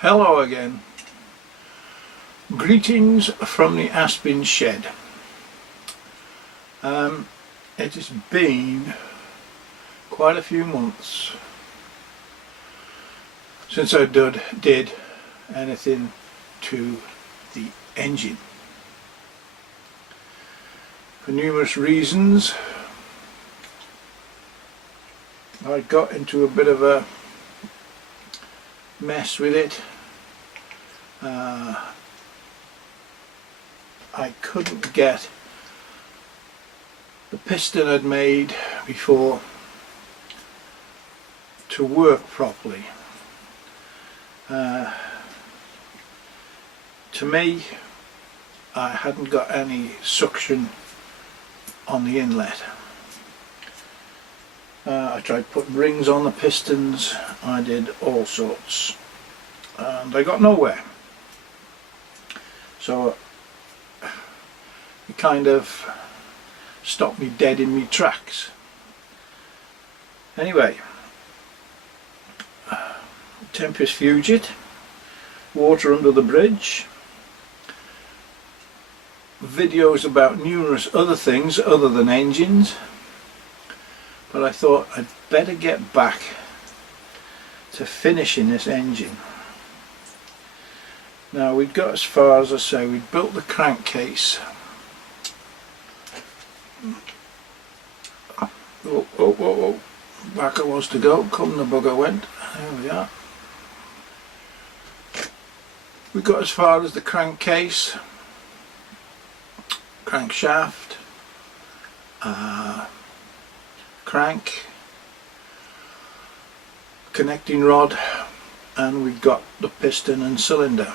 Hello again. Greetings from the Aspen shed. It has been quite a few months since I did anything to the engine. For numerous reasons, I got into a bit of a mess with it. I couldn't get the piston I'd made before to work properly. To me, I hadn't got any suction on the inlet. I tried putting rings on the pistons, I did all sorts, and I got nowhere. So it kind of stopped me dead in my tracks. Anyway, Tempest Fugit, water under the bridge, videos about numerous other things other than engines, but I thought I'd better get back to finishing this engine. Now we'd got as far as I say, we'd built the crankcase. Oh, back I was to go, come the bugger went, there we are. We got as far as the crankcase, crankshaft, crank, connecting rod, and we got the piston and cylinder.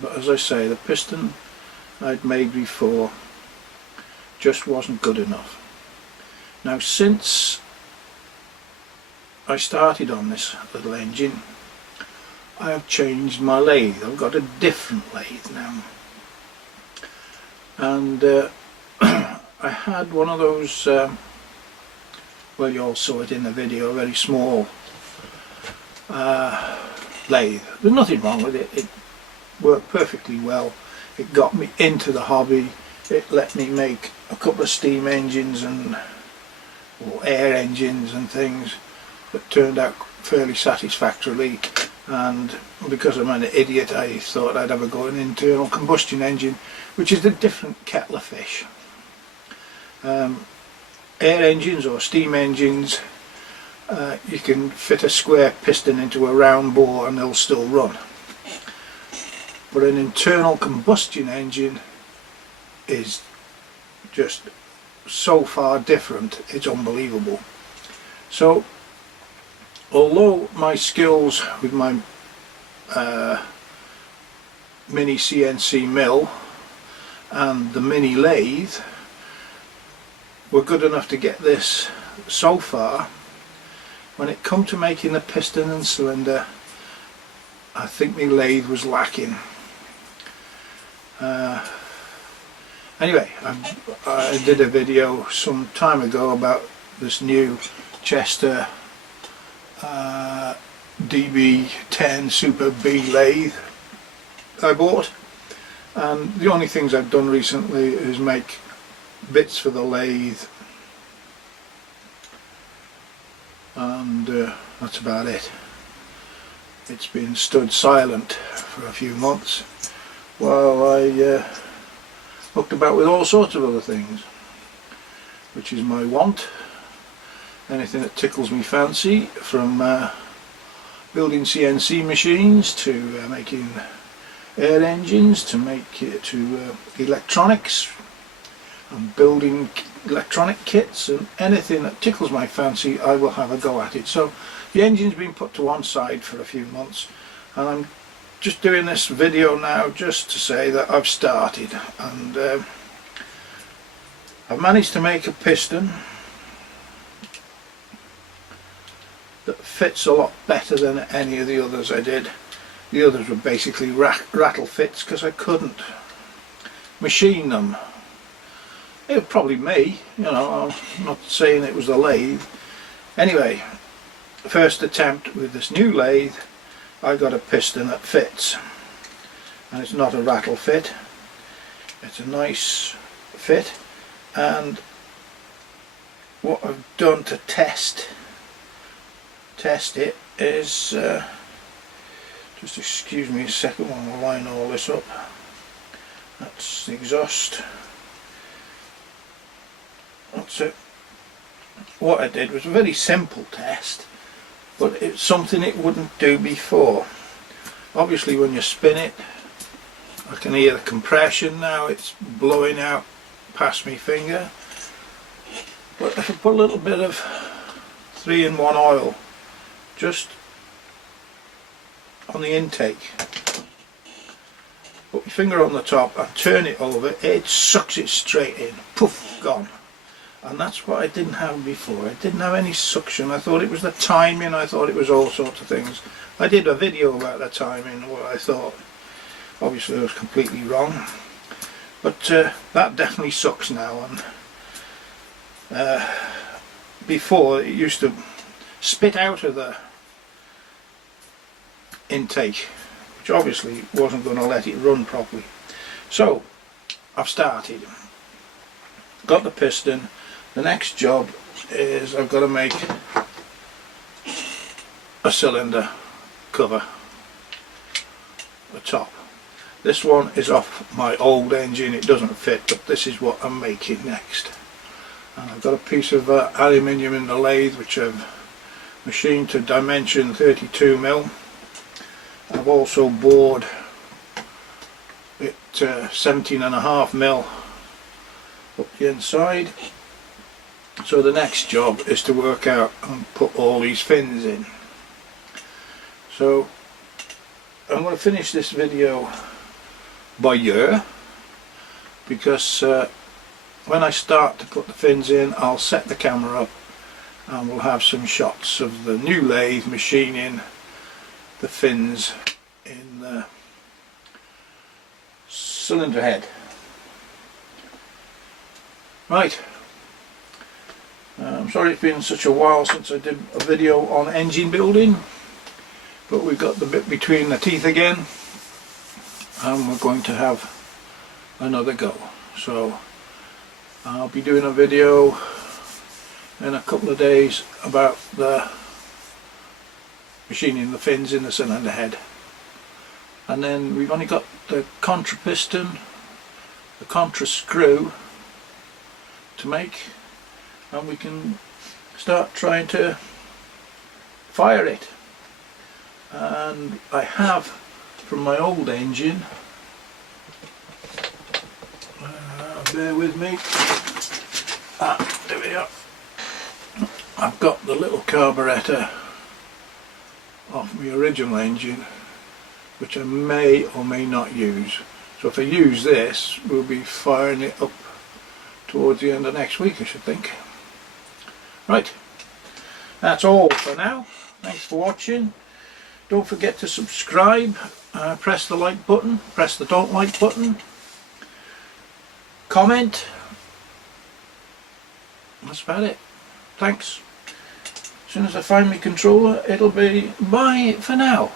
But as I say, the piston I'd made before just wasn't good enough. Now since I started on this little engine, I have changed my lathe. I've got a different lathe now, and I had one of those, well, you all saw it in the video, a very small lathe. There's nothing wrong with it. It worked perfectly well. It got me into the hobby. It let me make a couple of steam engines or air engines and things that turned out fairly satisfactorily, and because I'm an idiot, I thought I'd have a go at an internal combustion engine, which is a different kettle of fish. Air engines or steam engines, you can fit a square piston into a round bore and they'll still run. But an internal combustion engine is just so far different, it's unbelievable. So although my skills with my mini CNC mill and the mini lathe were good enough to get this so far, when it come to making the piston and cylinder, I think my lathe was lacking. Anyway, I did a video some time ago about this new Chester DB10 Super B lathe I bought, and the only things I've done recently is make bits for the lathe, and that's about it. It's been stood silent for a few months while I hooked about with all sorts of other things, which is my want. Anything that tickles me fancy, from building CNC machines to making air engines, to electronics and building electronic kits, and anything that tickles my fancy I will have a go at it. So the engine's been put to one side for a few months, and I'm just doing this video now just to say that I've started, and I've managed to make a piston that fits a lot better than any of the others I did. The others were basically rattle fits because I couldn't machine them. It was probably me, you know, I'm not saying it was the lathe. Anyway, first attempt with this new lathe, I got a piston that fits, and it's not a rattle fit, it's a nice fit. And what I've done to test it is just excuse me a second while I line all this up. That's the exhaust. That's it. What I did was a very simple test, but it's something it wouldn't do before. Obviously when you spin it, I can hear the compression now, it's blowing out past my finger. But if I put a little bit of 3-in-1 oil just on the intake, put my finger on the top and turn it over, it sucks it straight in. Poof, gone. And that's what I didn't have before. I didn't have any suction. I thought it was the timing, I thought it was all sorts of things. I did a video about the timing, what I thought. Obviously I was completely wrong. But that definitely sucks now. And before it used to spit out of the intake, which obviously wasn't going to let it run properly. So I've started, got the piston. The next job is I've got to make a cylinder cover, the top. This one is off my old engine, it doesn't fit, but this is what I'm making next. And I've got a piece of aluminium in the lathe which I've machined to dimension 32mm. I've also bored it 17.5mm up the inside. So the next job is to work out and put all these fins in. So I'm going to finish this video by year, because when I start to put the fins in, I'll set the camera up and we'll have some shots of the new lathe machining the fins in the cylinder head. Right, I'm sorry it's been such a while since I did a video on engine building, but we've got the bit between the teeth again and we're going to have another go. So I'll be doing a video in a couple of days about the machining the fins in the cylinder head. And then we've only got the contra piston, the contra screw to make, and we can start trying to fire it. And I have from my old engine, bear with me, there we are, I've got the little carburettor off my original engine which I may or may not use. So if I use this, we'll be firing it up towards the end of next week, I should think. Right, that's all for now. Thanks for watching. Don't forget to subscribe, press the like button, press the don't like button, comment. That's about it. Thanks. As soon as I find my controller, it'll be bye for now.